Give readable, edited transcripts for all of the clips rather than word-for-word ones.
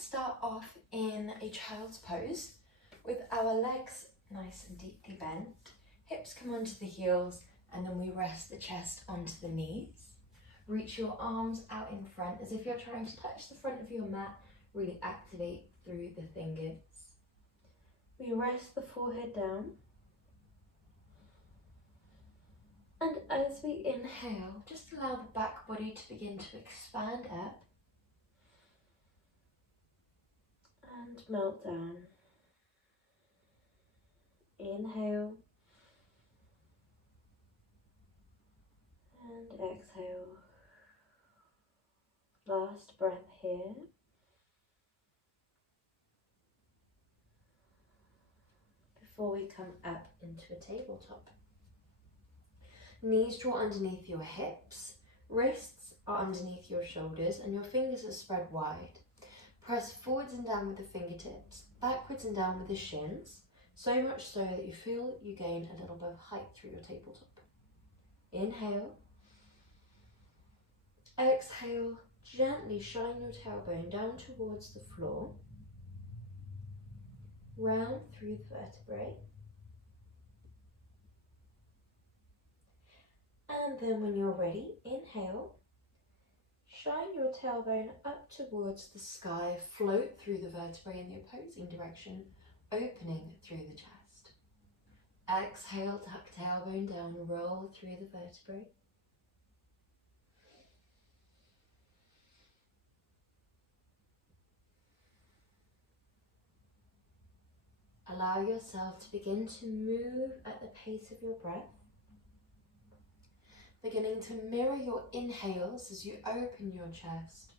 start off in a child's pose with our legs nice and deeply bent. Hips come onto the heels, and then we rest the chest onto the knees. Reach your arms out in front as if you're trying to touch the front of your mat. Really activate through the fingers. We rest the forehead down. And as we inhale, just allow the back body to begin to expand up and melt down. Inhale and exhale. Last breath here. Before we come up into a tabletop. Knees draw underneath your hips, wrists are underneath your shoulders, and your fingers are spread wide. Press forwards and down with the fingertips, backwards and down with the shins, so much so that you feel you gain a little bit of height through your tabletop. Inhale. Exhale, gently shine your tailbone down towards the floor, round through the vertebrae. And then when you're ready, inhale, shine your tailbone up towards the sky, float through the vertebrae in the opposing direction, opening through the chest. Exhale, tuck tailbone down, roll through the vertebrae. Allow yourself to begin to move at the pace of your breath. Beginning to mirror your inhales as you open your chest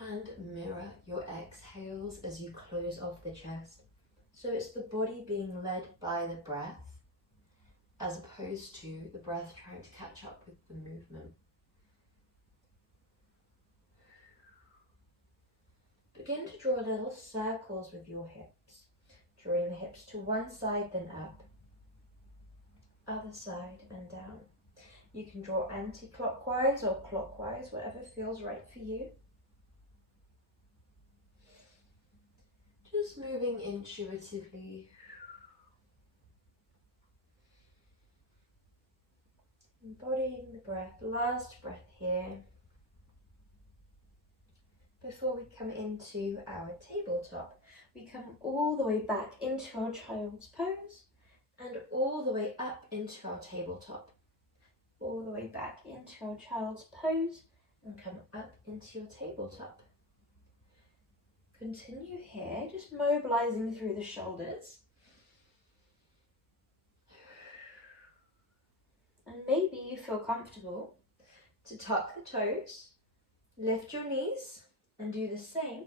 and mirror your exhales as you close off the chest. So it's the body being led by the breath as opposed to the breath trying to catch up with the movement. Begin to draw little circles with your hips, drawing the hips to one side then up, other side and down. You can draw anti-clockwise or clockwise, whatever feels right for you. Just moving intuitively. Embodying the breath, last breath here. Before we come into our tabletop, we come all the way back into our child's pose and all the way up into our tabletop. All the way back into our child's pose and come up into your tabletop. Continue here, just mobilizing through the shoulders. And maybe you feel comfortable to tuck the toes, lift your knees, and do the same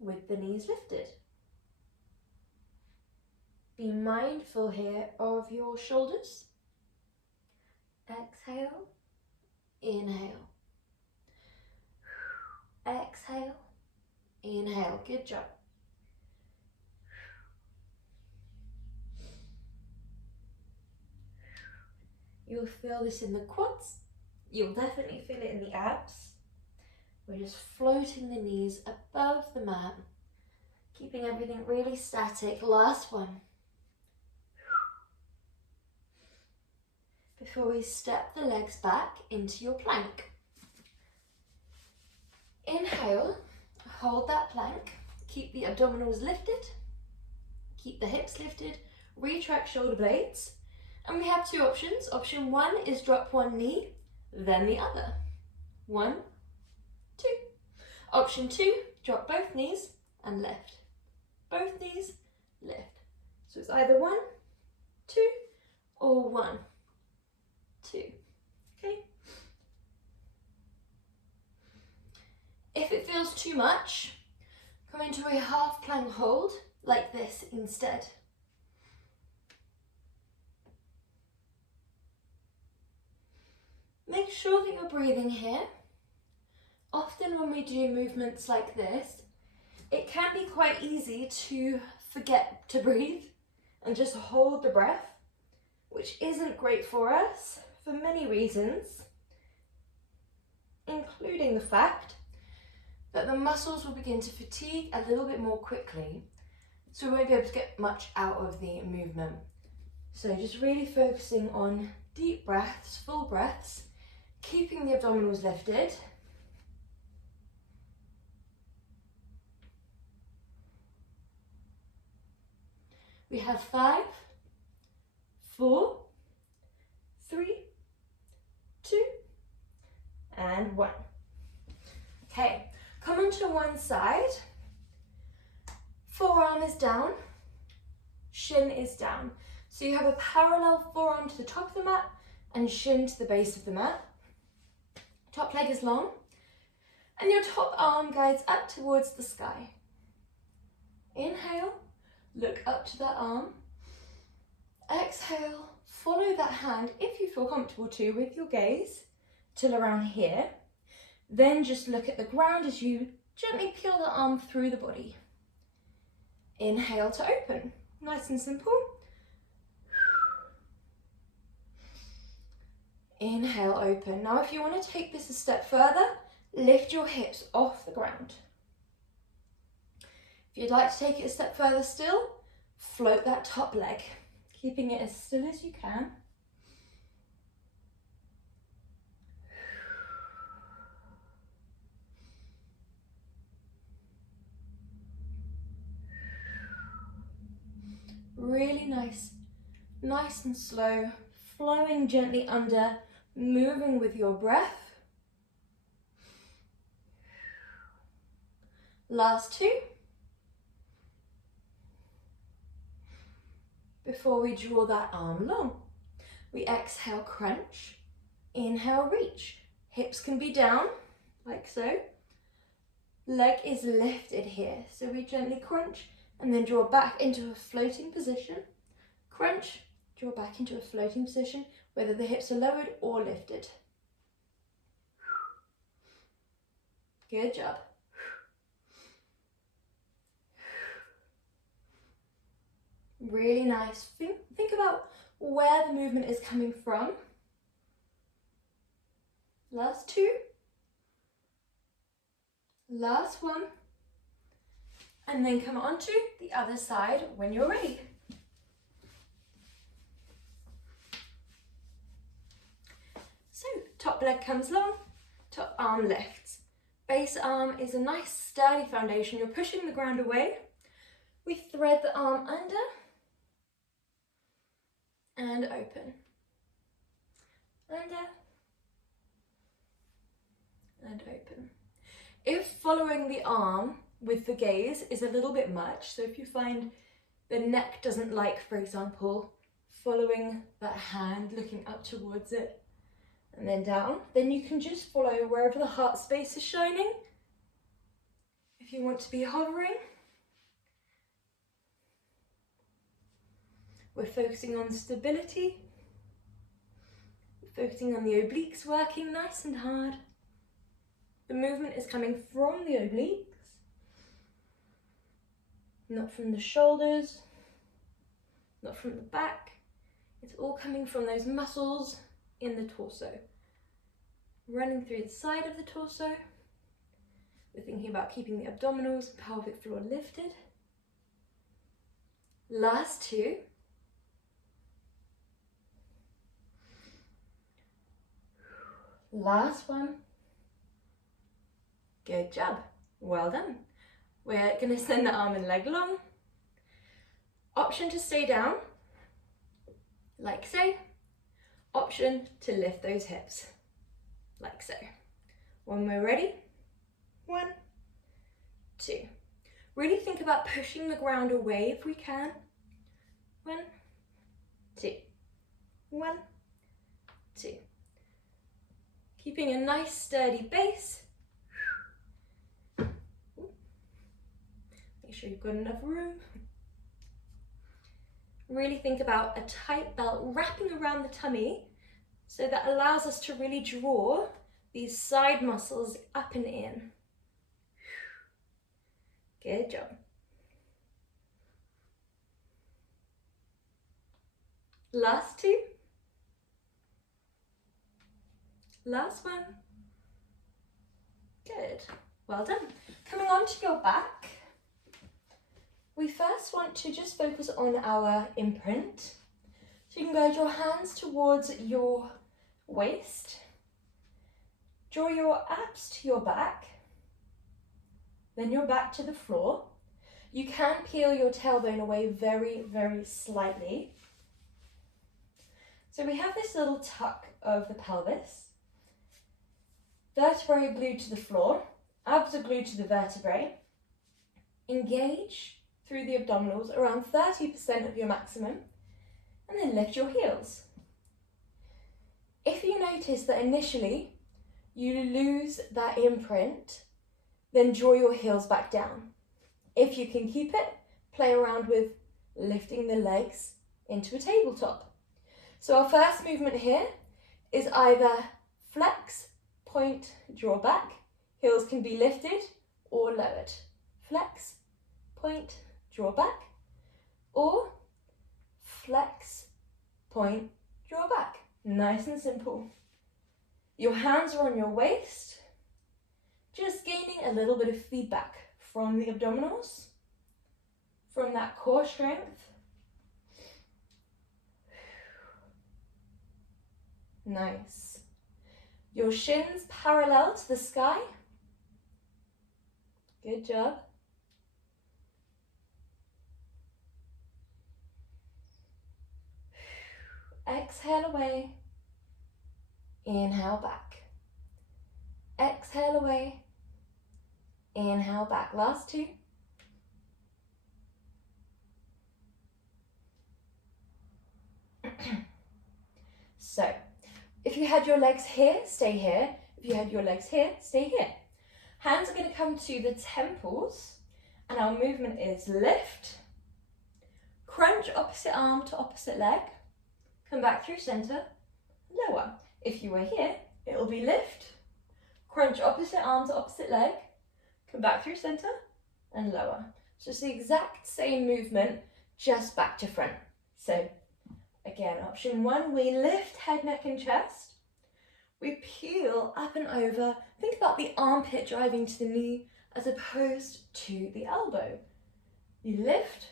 with the knees lifted. Be mindful here of your shoulders. Exhale, inhale. Exhale, inhale. Good job. You'll feel this in the quads. You'll definitely feel it in the abs. We're just floating the knees above the mat, keeping everything really static. Last one. Before we step the legs back into your plank. Inhale, hold that plank, keep the abdominals lifted, keep the hips lifted, retract shoulder blades, and we have two options. Option one is drop one knee, then the other. 1, 2. Option 2, drop both knees and lift. Both knees, lift. So it's either 1, 2, or 1, 2. Okay? If it feels too much, come into a half plank hold like this instead. Make sure that you're breathing here. Often when we do movements like this, it can be quite easy to forget to breathe and just hold the breath, which isn't great for us for many reasons, including the fact but the muscles will begin to fatigue a little bit more quickly, so we won't be able to get much out of the movement. So just really focusing on deep breaths, full breaths, keeping the abdominals lifted. We have 5, 4, 3, 2, and 1. Okay, come onto one side. Forearm is down, shin is down. So you have a parallel forearm to the top of the mat and shin to the base of the mat. Top leg is long, and your top arm guides up towards the sky. Inhale, look up to that arm. Exhale, follow that hand, if you feel comfortable to, with your gaze till around here. Then just look at the ground as you gently peel the arm through the body. Inhale to open, nice and simple. Inhale, open. Now if you want to take this a step further, lift your hips off the ground. If you'd like to take it a step further still, float that top leg, keeping it as still as you can. Really nice and slow, flowing gently under, moving with your breath. Last 2. Before we draw that arm long, we exhale, crunch. Inhale, reach. Hips can be down, like so. Leg is lifted here, so we gently crunch and then draw back into a floating position. Crunch, draw back into a floating position, whether the hips are lowered or lifted. Good job. Really nice. Think about where the movement is coming from. Last 2. Last 1. And then come on to the other side when you're ready. So, top leg comes long, top arm lifts. Base arm is a nice sturdy foundation. You're pushing the ground away. We thread the arm under and open. Under and open. If following the arm with the gaze is a little bit much, so if you find the neck doesn't like, for example, following that hand, looking up towards it and then down, then you can just follow wherever the heart space is shining. If you want to be hovering, we're focusing on stability, we're focusing on the obliques working nice and hard. The movement is coming from the obliques, not from the shoulders, not from the back. It's all coming from those muscles in the torso. Running through the side of the torso. We're thinking about keeping the abdominals and pelvic floor lifted. Last 2. Last 1. Good job. Well done. We're going to send the arm and leg long. Option to stay down, like so. Option to lift those hips, like so. When we're ready, 1, 2. Really think about pushing the ground away if we can. 1, 2. 1, 2. Keeping a nice sturdy base. Make sure you've got enough room. Really think about a tight belt wrapping around the tummy, so that allows us to really draw these side muscles up and in. Good job. Last 2. Last 1. Good. Well done. Coming on to your back, we first want to just focus on our imprint. So you can guide your hands towards your waist, draw your abs to your back, then your back to the floor. You can peel your tailbone away very, very slightly. So we have this little tuck of the pelvis, vertebrae glued to the floor, abs are glued to the vertebrae. Engage through the abdominals around 30% of your maximum, and then lift your heels. If you notice that initially you lose that imprint, then draw your heels back down. If you can keep it, play around with lifting the legs into a tabletop. So our first movement here is either flex, point, draw back. Heels can be lifted or lowered. Flex, point, draw back, or flex, point, draw back. Nice and simple. Your hands are on your waist, just gaining a little bit of feedback from the abdominals, from that core strength. Nice. Your shins parallel to the sky. Good job. Exhale away. Inhale back. Exhale away. Inhale back. Last two. So, if you had your legs here, stay here. If you had your legs here, stay here. Hands are going to come to the temples, and our movement is lift, crunch opposite arm to opposite leg, come back through center, lower. If you were here, it will be lift, crunch opposite arm to opposite leg, come back through center, and lower. So it's the exact same movement, just back to front. So again, option one, we lift head, neck, and chest. We peel up and over. Think about the armpit driving to the knee as opposed to the elbow. You lift,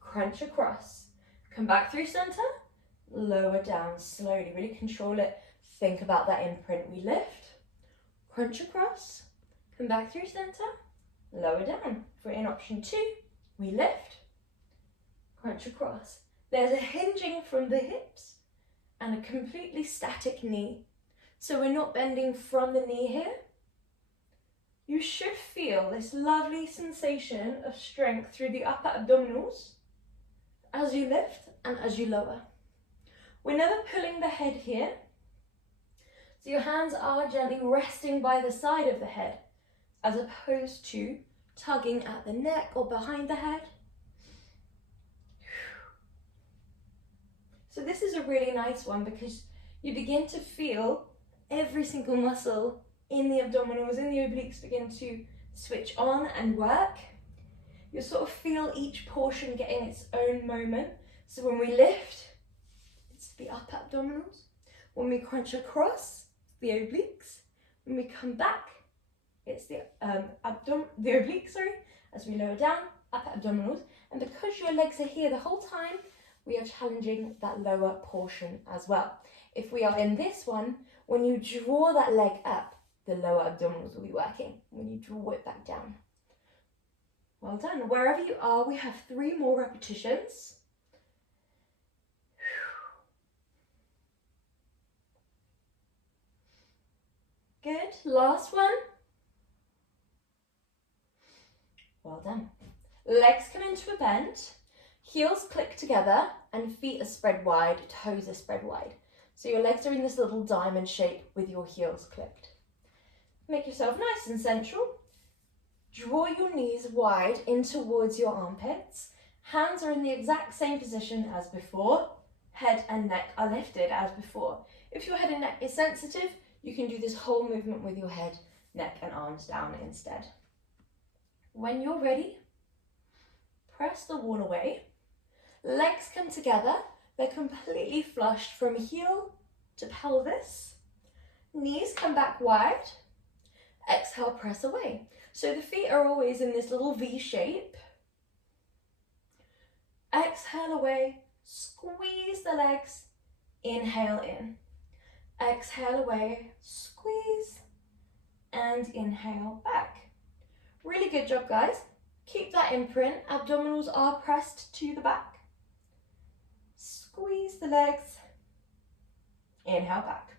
crunch across, come back through center, lower down slowly, really control it. Think about that imprint. We lift, crunch across, come back through center, lower down. If we're in option two, we lift, crunch across. There's a hinging from the hips and a completely static knee. So we're not bending from the knee here. You should feel this lovely sensation of strength through the upper abdominals as you lift and as you lower. We're never pulling the head here. So your hands are gently resting by the side of the head as opposed to tugging at the neck or behind the head. So this is a really nice one because you begin to feel every single muscle in the abdominals, in the obliques begin to switch on and work. You sort of feel each portion getting its own moment. So when we lift, it's the upper abdominals. When we crunch across, the obliques. When we come back, it's the obliques, as we lower down, upper abdominals. And because your legs are here the whole time, we are challenging that lower portion as well. If we are in this one, when you draw that leg up, the lower abdominals will be working. When you draw it back down. Well done. Wherever you are, we have 3 more repetitions. Good. Last one. Well done. Legs come into a bend, heels click together, and feet are spread wide, toes are spread wide. So your legs are in this little diamond shape with your heels clicked. Make yourself nice and central. Draw your knees wide in towards your armpits. Hands are in the exact same position as before. Head and neck are lifted as before. If your head and neck is sensitive, you can do this whole movement with your head, neck and arms down instead. When you're ready, press the wall away. Legs come together. They're completely flushed from heel to pelvis. Knees come back wide. Exhale, press away. So the feet are always in this little V shape. Exhale away, squeeze the legs, inhale in. Exhale away, squeeze, and inhale back. Really good job, guys. Keep that imprint. Abdominals are pressed to the back. Squeeze the legs, inhale back.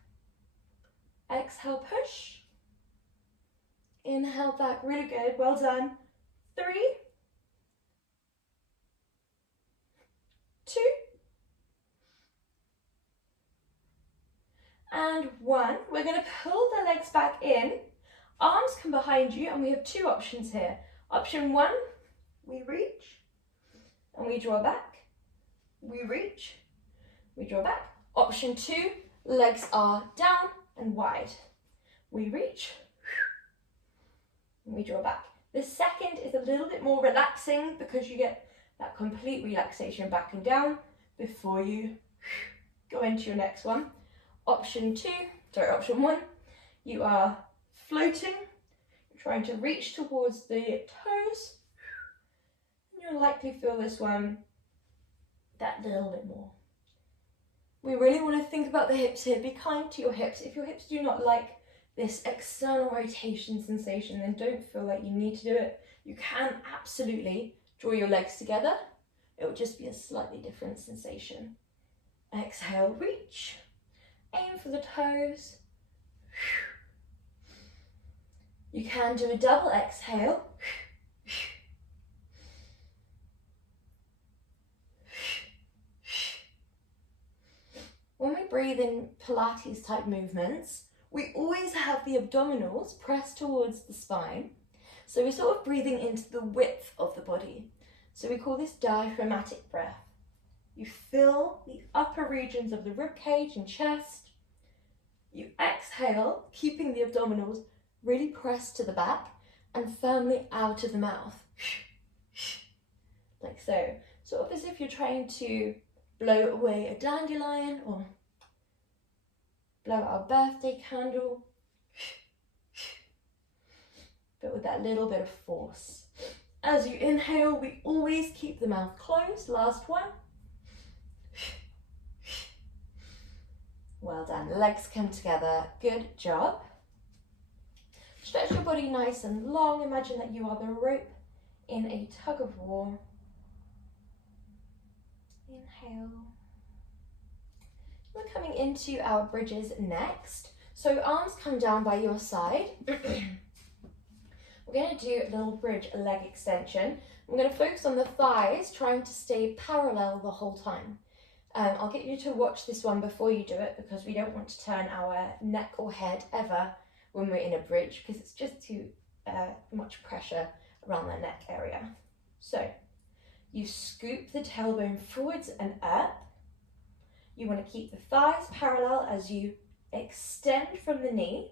Exhale, push. Inhale back, really good, well done. 3, 2, and 1. We're going to pull the legs back in. Arms come behind you, and we have 2 options here. Option 1, we reach, and we draw back. We reach, we draw back. Option 2, legs are down and wide. We reach, and we draw back. The second is a little bit more relaxing because you get that complete relaxation back and down before you go into your next one. Option 1, you are floating, you're trying to reach towards the toes, and you'll likely feel this one that little bit more. We really want to think about the hips here. Be kind to your hips. If your hips do not like this external rotation sensation, then don't feel like you need to do it. You can absolutely draw your legs together. It will just be a slightly different sensation. Exhale, reach. Aim for the toes. You can do a double exhale. When we breathe in Pilates type movements, we always have the abdominals pressed towards the spine. So we're sort of breathing into the width of the body. So we call this diaphragmatic breath. You fill the upper regions of the rib cage and chest. You exhale, keeping the abdominals really pressed to the back and firmly out of the mouth. Like so. Sort of as if you're trying to blow away a dandelion or blow out a birthday candle, but with that little bit of force. As you inhale, we always keep the mouth closed. Last one. Well done. Legs come together. Good job. Stretch your body nice and long. Imagine that you are the rope in a tug of war. Inhale. We're coming into our bridges next. So arms come down by your side. We're going to do a little bridge leg extension. We're going to focus on the thighs, trying to stay parallel the whole time. I'll get you to watch this one before you do it because we don't want to turn our neck or head ever when we're in a bridge because it's just too much pressure around the neck area. So you scoop the tailbone forwards and up. You want to keep the thighs parallel as you extend from the knee,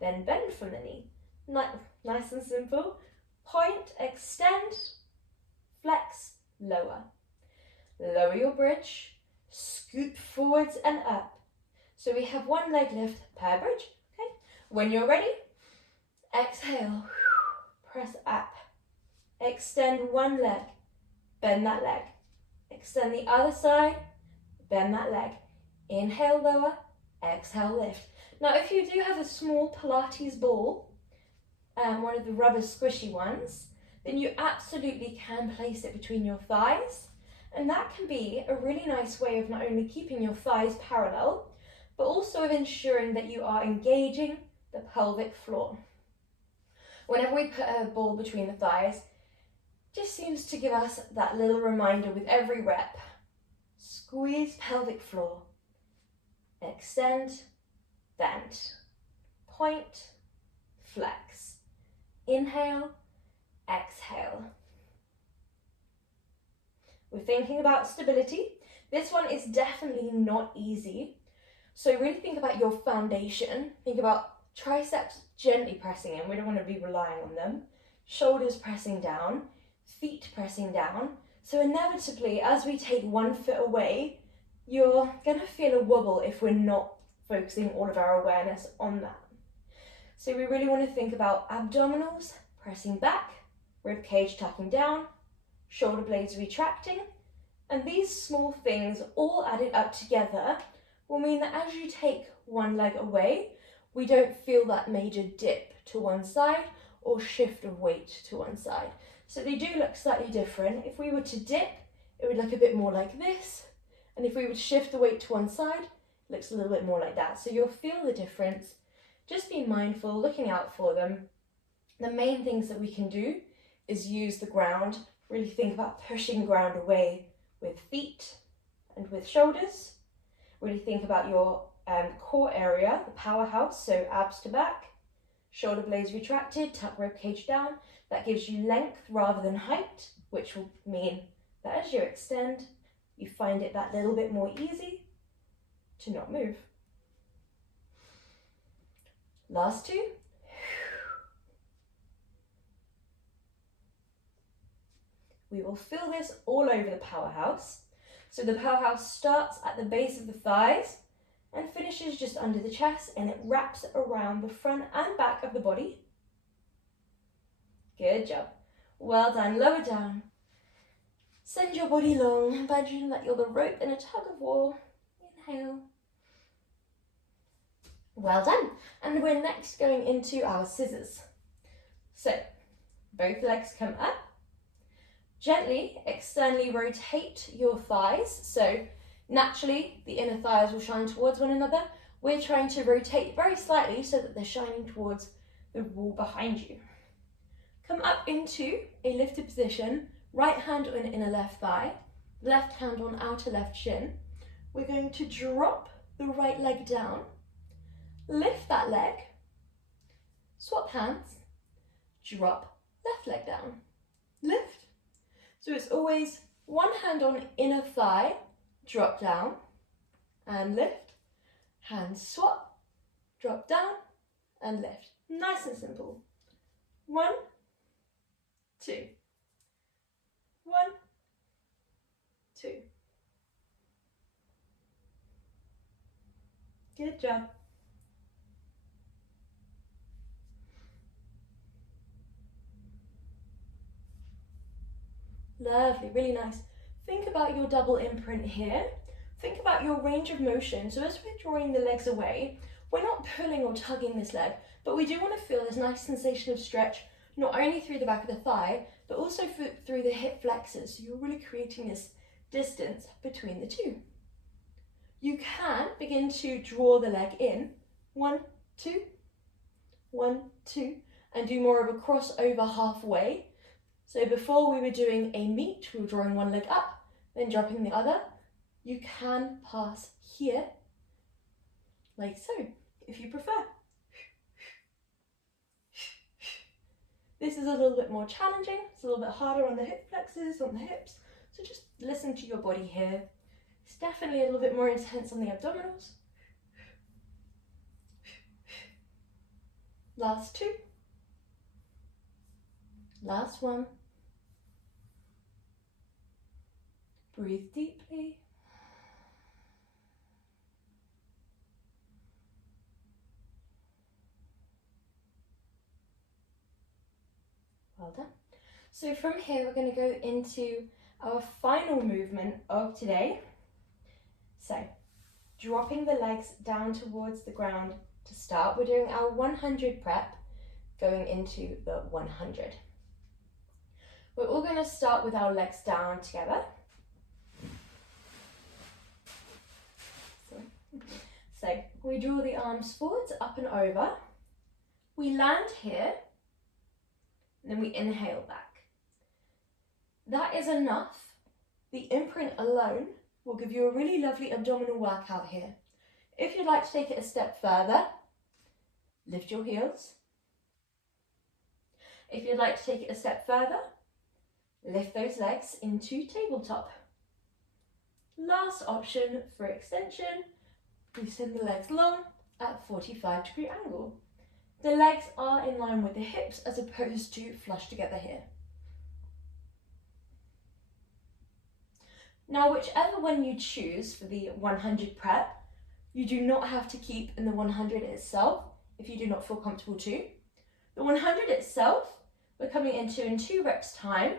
then bend from the knee. Nice and simple. Point, extend, flex, lower. Lower your bridge, scoop forwards and up. So we have one leg lift per bridge. Okay. When you're ready, exhale, press up. Extend one leg, bend that leg. Extend the other side, bend that leg. Inhale, lower, exhale, lift. Now if you do have a small Pilates ball, one of the rubber squishy ones, then you absolutely can place it between your thighs. And that can be a really nice way of not only keeping your thighs parallel, but also of ensuring that you are engaging the pelvic floor. Whenever we put a ball between the thighs, it just seems to give us that little reminder with every rep. Squeeze pelvic floor. Extend, bend. Point, flex. Inhale, exhale. We're thinking about stability. This one is definitely not easy. So really think about your foundation. Think about triceps gently pressing in. We don't want to be relying on them. Shoulders pressing down, feet pressing down. So inevitably, as we take one foot away, you're going to feel a wobble if we're not focusing all of our awareness on that. So we really want to think about abdominals pressing back, rib cage tucking down, shoulder blades retracting, and these small things all added up together will mean that as you take one leg away, we don't feel that major dip to one side or shift of weight to one side. So they do look slightly different. If we were to dip, it would look a bit more like this. And if we would shift the weight to one side, it looks a little bit more like that. So you'll feel the difference. Just be mindful, looking out for them. The main things that we can do is use the ground, really think about pushing ground away with feet and with shoulders. Really think about your core area, the powerhouse, so abs to back, shoulder blades retracted, tuck rib cage down. That gives you length rather than height, which will mean that as you extend, you find it that little bit more easy to not move. Last two. We will feel this all over the powerhouse. So the powerhouse starts at the base of the thighs and finishes just under the chest, and it wraps around the front and back of the body. Good job. Well done. Lower down. Send your body long. Imagine that you're the rope in a tug of war. Inhale. Well done. And we're next going into our scissors. So both legs come up. Gently externally rotate your thighs. So naturally the inner thighs will shine towards one another. We're trying to rotate very slightly so that they're shining towards the wall behind you. Come up into a lifted position, right hand on inner left thigh, left hand on outer left shin. We're going to drop the right leg down, lift that leg, swap hands, drop left leg down, lift. So it's always one hand on inner thigh, drop down and lift, hand swap, drop down and lift. Nice and simple. 1, 2, 1, 2. Good job. Lovely, really nice. Think about your double imprint here. Think about your range of motion. So as we're drawing the legs away, we're not pulling or tugging this leg, but we do want to feel this nice sensation of stretch, not only through the back of the thigh, but also through the hip flexors. So you're really creating this distance between the two. You can begin to draw the leg in, 1, 2, 1, 2, and do more of a crossover halfway. So before we were doing a meet, we were drawing one leg up, then dropping the other. You can pass here, like so, if you prefer. This is a little bit more challenging. It's a little bit harder on the hip flexors, on the hips. So just listen to your body here. It's definitely a little bit more intense on the abdominals. Last two. Last one. Breathe deeply. Well done. So from here, we're going to go into our final movement of today. So, dropping the legs down towards the ground to start. We're doing our 100 prep, going into the 100. We're all going to start with our legs down together. So we draw the arms forwards, up and over. We land here, and then we inhale back. That is enough. The imprint alone will give you a really lovely abdominal workout here. If you'd like to take it a step further, lift your heels. If you'd like to take it a step further, lift those legs into tabletop. Last option for extension, we send the legs long at 45-degree angle. The legs are in line with the hips as opposed to flush together here. Now, whichever one you choose for the 100 prep, you do not have to keep in the 100 itself. if you do not feel comfortable to. The 100 itself, we're coming into in 2 reps time,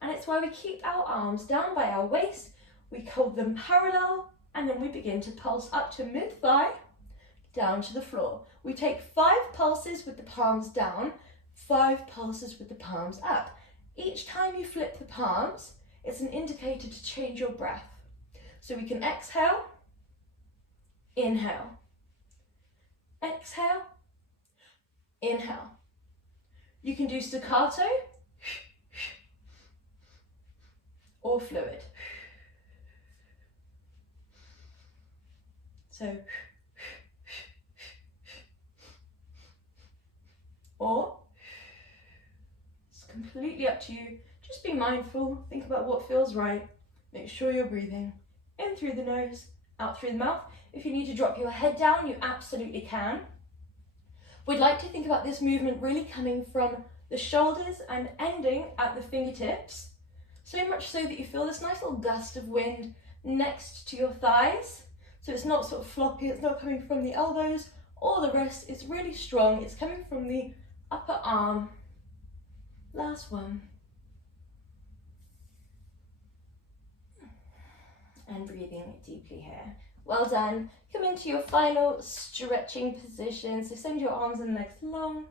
and it's where we keep our arms down by our waist, we hold them parallel, and then we begin to pulse up to mid-thigh, down to the floor. We take 5 pulses with the palms down, 5 pulses with the palms up. Each time you flip the palms, it's an indicator to change your breath. So we can exhale, inhale, exhale, inhale. You can do staccato or fluid. So, or it's completely up to you. Just be mindful, think about what feels right. Make sure you're breathing in through the nose, out through the mouth. If you need to drop your head down, you absolutely can. We'd like to think about this movement really coming from the shoulders and ending at the fingertips, so much so that you feel this nice little gust of wind next to your thighs. So it's not sort of floppy, it's not coming from the elbows or the wrist, it's really strong, it's coming from the upper arm. Last one. And breathing deeply here. Well done. Come into your final stretching position. So send your arms and legs long.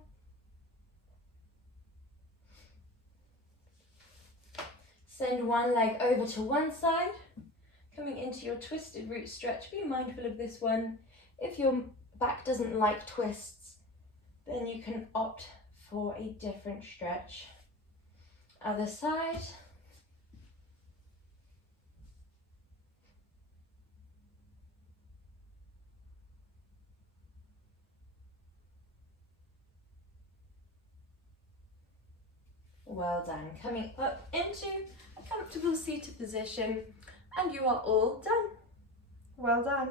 Send one leg over to one side. Coming into your twisted root stretch. Be mindful of this one. If your back doesn't like twists, then you can opt for a different stretch. Other side. Well done. Coming up into a comfortable seated position, and you are all done. Well done.